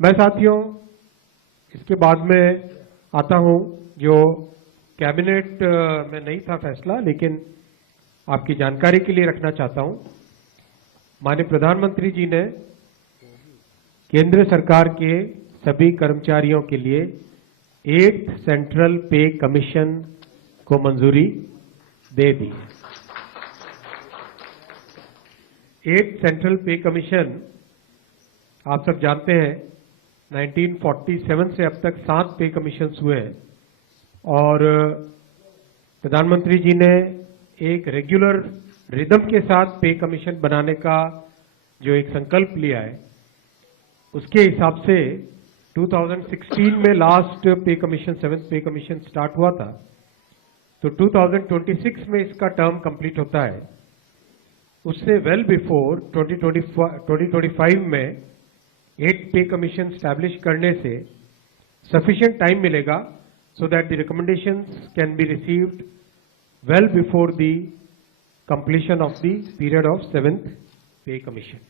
मैं साथियों इसके बाद में आता हूं, जो कैबिनेट में नहीं था फैसला, लेकिन आपकी जानकारी के लिए रखना चाहता हूं। माननीय प्रधानमंत्री जी ने केंद्र सरकार के सभी कर्मचारियों के लिए 8th सेंट्रल पे कमीशन को मंजूरी दे दी। 8th सेंट्रल पे कमीशन आप सब जानते हैं 1947 से अब तक 7 पे कमीशन हुए हैं और प्रधानमंत्री जी ने एक रेगुलर रिदम के साथ पे कमीशन बनाने का जो एक संकल्प लिया है, उसके हिसाब से 2016 में लास्ट पे कमीशन 7th पे कमीशन स्टार्ट हुआ था, तो 2026 में इसका टर्म कंप्लीट होता है। उससे वेल बिफोर 2025 में 8th पे कमीशन स्टैब्लिश करने से सफिशिएंट टाइम मिलेगा so that the recommendations can be received well before the completion of the period of 7th Pay Commission.